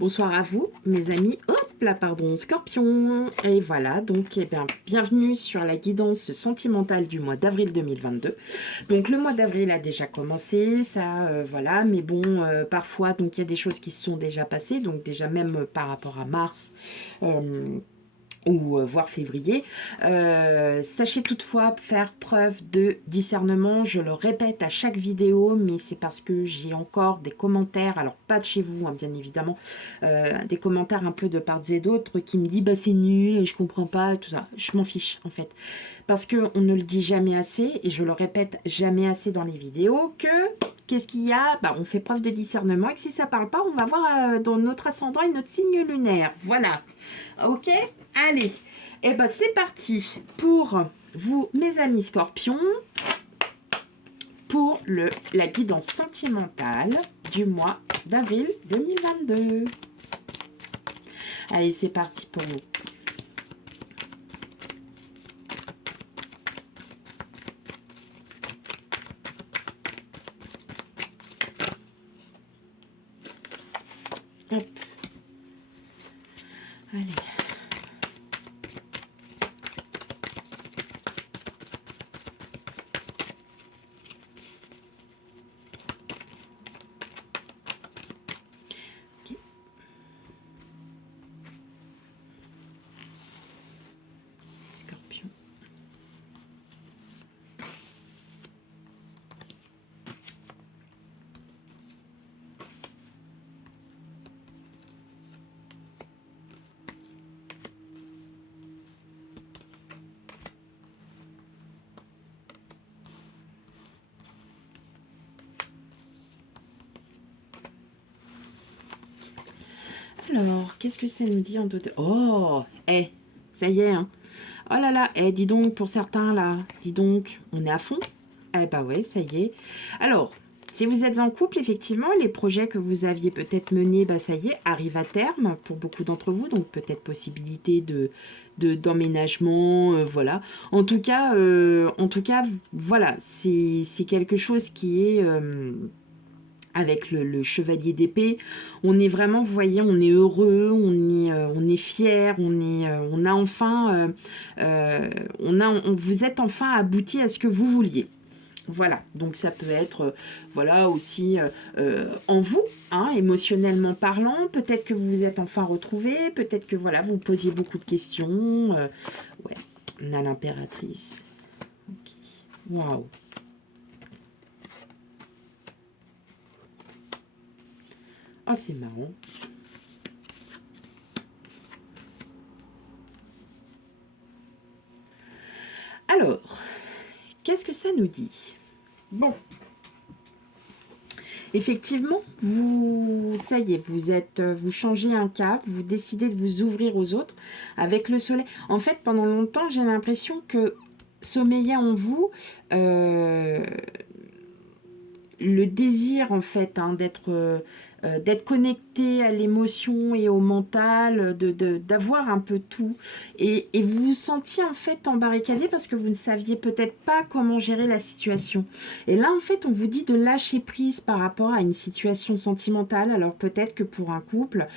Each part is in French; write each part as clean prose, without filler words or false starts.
Bonsoir à vous, mes amis. Hop là, pardon, Scorpion. Et voilà, donc, eh bien, bienvenue sur la guidance sentimentale du mois d'avril 2022. Donc, le mois d'avril a déjà commencé, ça, voilà. Mais bon, parfois, donc, il y a des choses qui se sont déjà passées. Donc, déjà, même par rapport à mars, ou voire février. Sachez toutefois faire preuve de discernement, je le répète à chaque vidéo, mais c'est parce que j'ai encore des commentaires, alors pas de chez vous, hein, bien évidemment, des commentaires un peu de part et d'autre qui me disent bah c'est nul et je comprends pas, tout ça. Je m'en fiche en fait. Parce qu'on ne le dit jamais assez, et je le répète jamais assez dans les vidéos, que qu'est-ce qu'il y a, bah, on fait preuve de discernement, et que si ça parle pas, on va voir dans notre ascendant et notre signe lunaire. Voilà. Ok? Allez. Et ben c'est parti pour vous, mes amis scorpions, pour la guidance sentimentale du mois d'avril 2022. Allez, c'est parti pour vous. Hop. Allez. Ok. Scorpion. Alors, qu'est-ce que ça nous dit en deux... Oh, ça y est, hein. Oh là là, dis donc, pour certains, là, dis donc, on est à fond. Eh bah ouais, ça y est. Alors, si vous êtes en couple, effectivement, les projets que vous aviez peut-être menés, bah ça y est, arrivent à terme pour beaucoup d'entre vous. Donc, peut-être possibilité d'emménagement, voilà. En tout cas, voilà, c'est quelque chose qui est... avec le chevalier d'épée, on est vraiment, vous voyez, on est heureux, on est fier, on a enfin, vous êtes enfin abouti à ce que vous vouliez. Voilà, donc ça peut être, voilà, aussi en vous, hein, émotionnellement parlant. Peut-être que vous vous êtes enfin retrouvés, peut-être que, voilà, vous posiez beaucoup de questions. Ouais, on a l'impératrice. Ok, waouh. Ah, c'est marrant. Alors, qu'est-ce que ça nous dit? Bon. Effectivement, ça y est, vous changez un cap, vous décidez de vous ouvrir aux autres avec le soleil. En fait, pendant longtemps, j'ai l'impression que sommeillait en vous le désir, en fait, hein, d'être connecté à l'émotion et au mental, d'avoir un peu tout. Et vous vous sentiez, en fait, embarricadé parce que vous ne saviez peut-être pas comment gérer la situation. Et là, en fait, on vous dit de lâcher prise par rapport à une situation sentimentale. Alors, peut-être que pour un couple,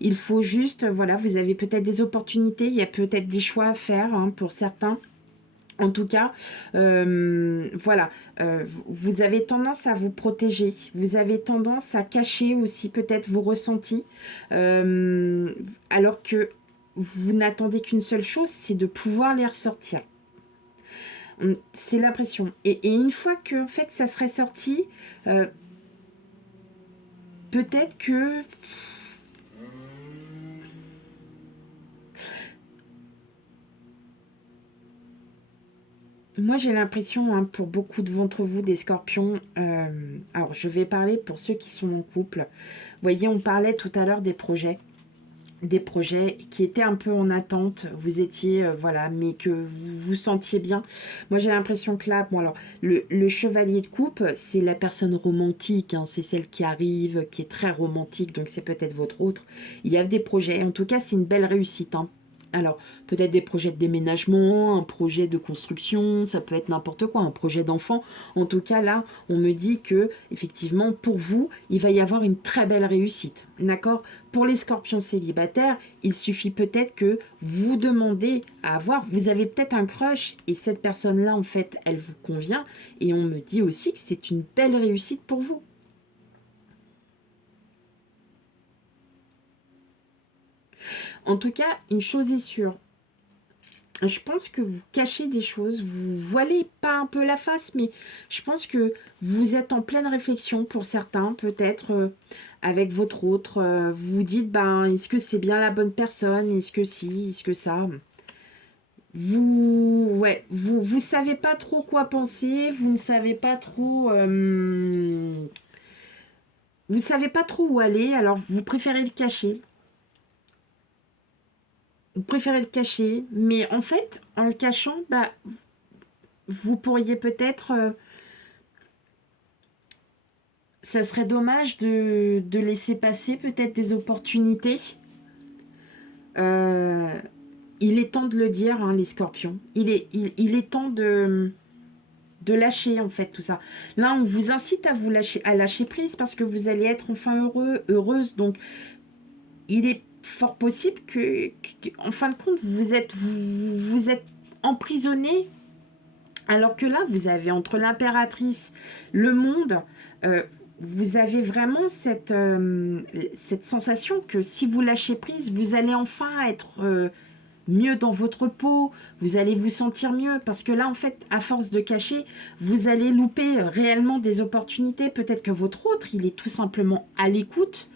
il faut juste, voilà, vous avez peut-être des opportunités, il y a peut-être des choix à faire, hein, pour certains. En tout cas, voilà, vous avez tendance à vous protéger, vous avez tendance à cacher aussi peut-être vos ressentis, alors que vous n'attendez qu'une seule chose, c'est de pouvoir les ressortir. C'est l'impression. Et une fois que en fait, ça serait sorti, peut-être que... Moi, j'ai l'impression, hein, pour beaucoup d'entre vous, des scorpions, alors je vais parler pour ceux qui sont en couple. Vous voyez, on parlait tout à l'heure des projets qui étaient un peu en attente. Vous étiez, voilà, mais que vous vous sentiez bien. Moi, j'ai l'impression que là, bon, alors, le chevalier de coupe, c'est la personne romantique, hein, c'est celle qui arrive, qui est très romantique, donc c'est peut-être votre autre. Il y a des projets, en tout cas, c'est une belle réussite, hein. Alors, peut-être des projets de déménagement, un projet de construction, ça peut être n'importe quoi, un projet d'enfant. En tout cas, là, on me dit que, effectivement, pour vous, il va y avoir une très belle réussite. D'accord? Pour les scorpions célibataires, il suffit peut-être que vous demandez à avoir, vous avez peut-être un crush, et cette personne-là, en fait, elle vous convient, et on me dit aussi que c'est une belle réussite pour vous. En tout cas, une chose est sûre, je pense que vous cachez des choses, vous voilez pas un peu la face, mais je pense que vous êtes en pleine réflexion pour certains, peut-être avec votre autre. Vous vous dites, ben, est-ce que c'est bien la bonne personne? Est-ce que si? Est-ce que ça? Vous savez pas trop quoi penser, vous ne savez pas trop, vous savez pas trop où aller, alors vous préférez le cacher. Vous préférez le cacher, mais en fait, en le cachant, bah, vous pourriez peut-être ça serait dommage de laisser passer peut-être des opportunités. Euh, il est temps de le dire, hein, les scorpions. Il est temps de lâcher, en fait, tout ça. Là, on vous incite à vous lâcher, à lâcher prise parce que vous allez être enfin heureuse. Donc, il est fort possible en fin de compte, vous êtes emprisonné. Alors que là, vous avez entre l'impératrice, le monde, euh, vous avez vraiment cette sensation que si vous lâchez prise, vous allez enfin être mieux dans votre peau, vous allez vous sentir mieux, parce que là, en fait, à force de cacher, vous allez louper réellement des opportunités. Peut-être que votre autre, il est tout simplement à l'écoute,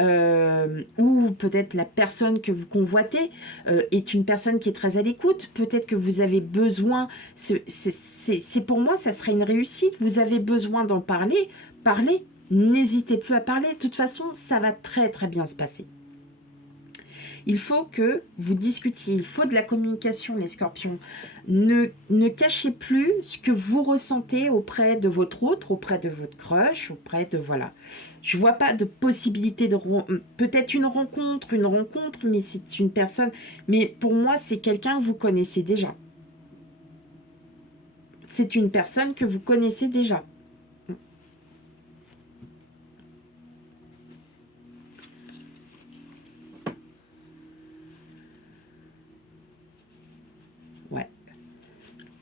ou peut-être la personne que vous convoitez est une personne qui est très à l'écoute. Peut-être que vous avez besoin, c'est pour moi, ça serait une réussite. Vous avez besoin d'en parler, parlez, n'hésitez plus à parler. De toute façon, ça va très très bien se passer. Il faut que vous discutiez, il faut de la communication, les scorpions. Ne cachez plus ce que vous ressentez auprès de votre autre, auprès de votre crush, auprès de... Voilà. Je vois pas de possibilité de... Peut-être une rencontre, mais c'est une personne... Mais pour moi, c'est quelqu'un que vous connaissez déjà. C'est une personne que vous connaissez déjà. Ouais.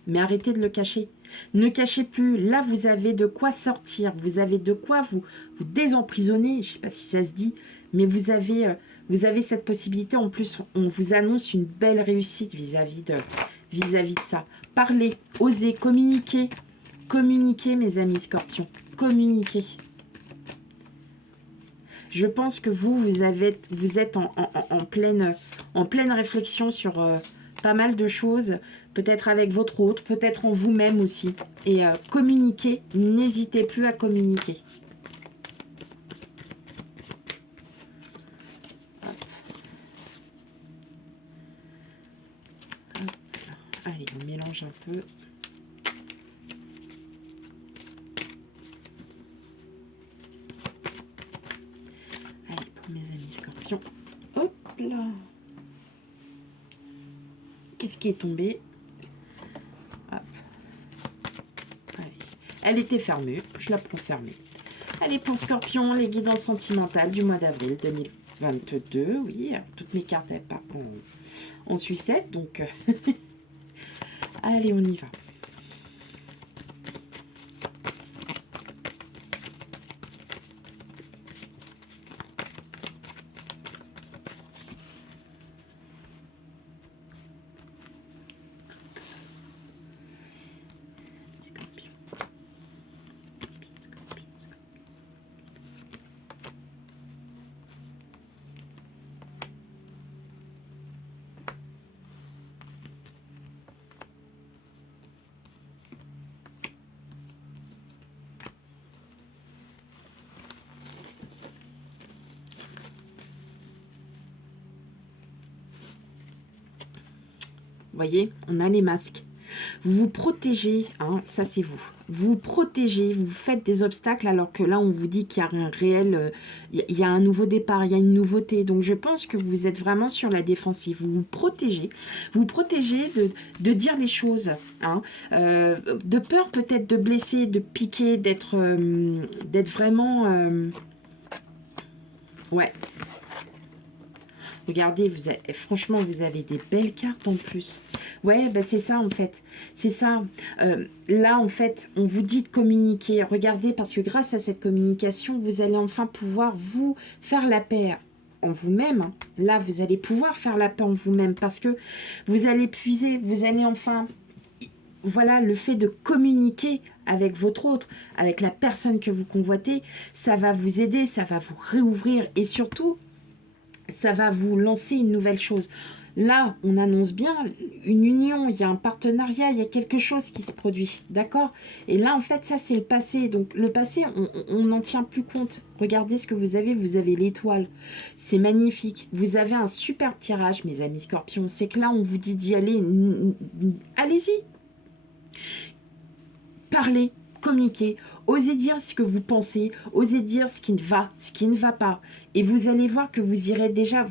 Mais arrêtez de le cacher. Ne cachez plus. Là, vous avez de quoi sortir. Vous avez de quoi vous désemprisonner. Je ne sais pas si ça se dit. Mais vous avez cette possibilité. En plus, on vous annonce une belle réussite vis-à-vis de ça. Parlez, osez, communiquez. Communiquez, mes amis scorpions. Communiquez. Je pense que vous êtes en pleine réflexion sur pas mal de choses, peut-être avec votre autre, peut-être en vous-même aussi. Et communiquez, n'hésitez plus à communiquer. Allez, on mélange un peu. Allez, pour mes amis scorpions. Hop là. Qu'est-ce qui est tombé? Hop. Allez. Elle était fermée, je la prends fermée. Allez, pour scorpion, les guidances sentimentales du mois d'avril 2022. Oui, toutes mes cartes, elles partent en sucette, donc... Allez, on y va. Vous voyez, on a les masques. Vous vous protégez, hein, ça c'est vous. Vous vous protégez, vous faites des obstacles alors que là on vous dit qu'il y a un réel, il y a un nouveau départ, il y a une nouveauté. Donc je pense que vous êtes vraiment sur la défensive. Vous vous protégez de dire les choses, hein, de peur peut-être de blesser, de piquer, d'être vraiment, ouais. Regardez, franchement, vous avez des belles cartes en plus. Ouais, bah c'est ça en fait. C'est ça. Là, en fait, on vous dit de communiquer. Regardez, parce que grâce à cette communication, vous allez enfin pouvoir vous faire la paix en vous-même. Là, vous allez pouvoir faire la paix en vous-même parce que vous allez puiser, vous allez enfin... Voilà, le fait de communiquer avec votre autre, avec la personne que vous convoitez, ça va vous aider, ça va vous réouvrir et surtout... ça va vous lancer une nouvelle chose. Là, on annonce bien une union, il y a un partenariat, il y a quelque chose qui se produit, d'accord? Et là, en fait, ça, c'est le passé. Donc, le passé, on n'en tient plus compte. Regardez ce que vous avez l'étoile. C'est magnifique. Vous avez un super tirage, mes amis scorpions. C'est que là, on vous dit d'y aller. Allez-y. Parlez. Communiquer, osez dire ce que vous pensez, osez dire ce qui ne va pas. Et vous allez voir que vous irez déjà,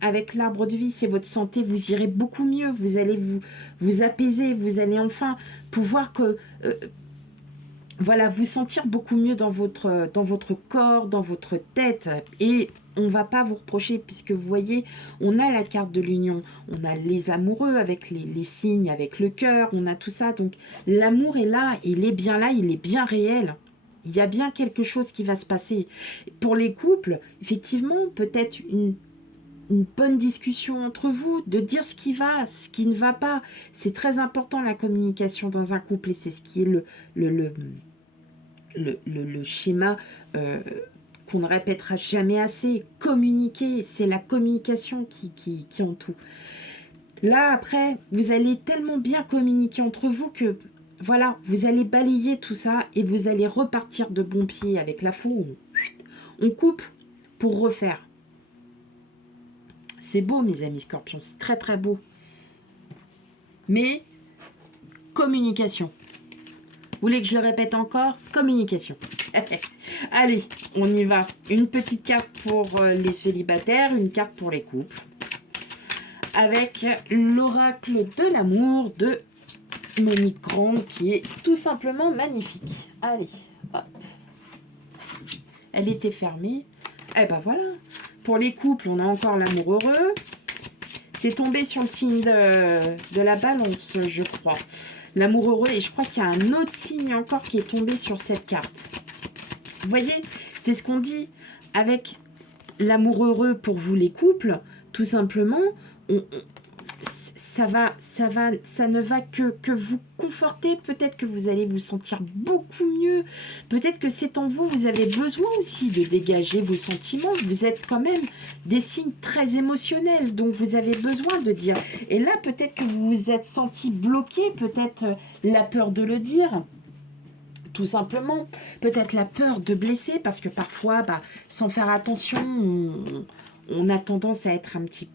avec l'arbre de vie, c'est votre santé, vous irez beaucoup mieux, vous allez vous apaiser, vous allez enfin pouvoir voilà, vous sentir beaucoup mieux dans votre corps, dans votre tête. Et on ne va pas vous reprocher, puisque vous voyez, on a la carte de l'union, on a les amoureux avec les signes, avec le cœur, on a tout ça. Donc l'amour est là, il est bien là, il est bien réel. Il y a bien quelque chose qui va se passer. Pour les couples, effectivement, peut-être une bonne discussion entre vous, de dire ce qui va, ce qui ne va pas. C'est très important la communication dans un couple et c'est ce qui est le schéma qu'on ne répétera jamais assez. Communiquer, c'est la communication qui en tout. Là, après, vous allez tellement bien communiquer entre vous que, voilà, vous allez balayer tout ça et vous allez repartir de bon pied avec la faux. On coupe pour refaire. C'est beau, mes amis scorpions, c'est très très beau. Mais, communication. Vous voulez que je le répète encore? Communication. Allez, on y va. Une petite carte pour les célibataires, une carte pour les couples. Avec l'oracle de l'amour de Monique Grande, qui est tout simplement magnifique. Allez, hop. Elle était fermée. Eh ben voilà. Pour les couples, on a encore l'amour heureux. C'est tombé sur le signe de la balance, je crois. L'amour heureux, et je crois qu'il y a un autre signe encore qui est tombé sur cette carte. Vous voyez, c'est ce qu'on dit avec l'amour heureux pour vous les couples. Tout simplement, ça ne va que vous conforter. Peut-être que vous allez vous sentir beaucoup mieux. Peut-être que c'est en vous, vous avez besoin aussi de dégager vos sentiments. Vous êtes quand même des signes très émotionnels, donc vous avez besoin de dire. Et là, peut-être que vous vous êtes senti bloqué, peut-être la peur de le dire. Tout simplement, peut-être la peur de blesser, parce que parfois, sans faire attention, on a tendance à être un petit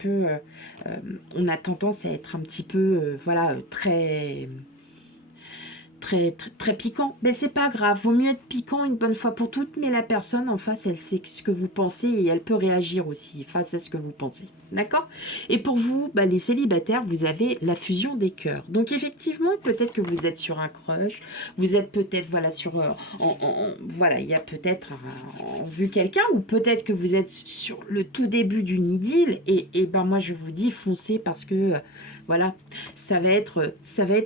peu, voilà, très piquant. Mais c'est pas grave, vaut mieux être piquant une bonne fois pour toutes, mais la personne en face, elle sait ce que vous pensez et elle peut réagir aussi face à ce que vous pensez. D'accord? Et pour vous, les célibataires, vous avez la fusion des cœurs. Donc effectivement, peut-être que vous êtes sur un crush, vous êtes peut-être, voilà, voilà, il y a peut-être vu quelqu'un, ou peut-être que vous êtes sur le tout début d'une idylle, et moi je vous dis, foncez parce que, voilà, ça va être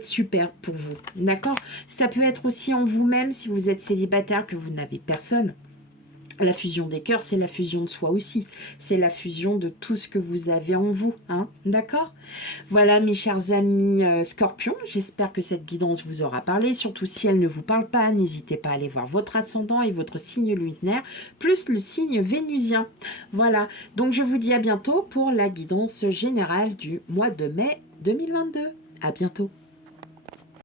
super pour vous. D'accord? Ça peut être aussi en vous-même, si vous êtes célibataire, que vous n'avez personne. La fusion des cœurs, c'est la fusion de soi aussi. C'est la fusion de tout ce que vous avez en vous. Hein, d'accord? Voilà, mes chers amis scorpions. J'espère que cette guidance vous aura parlé. Surtout si elle ne vous parle pas, n'hésitez pas à aller voir votre ascendant et votre signe lunaire, plus le signe vénusien. Voilà. Donc, je vous dis à bientôt pour la guidance générale du mois de mai 2022. À bientôt.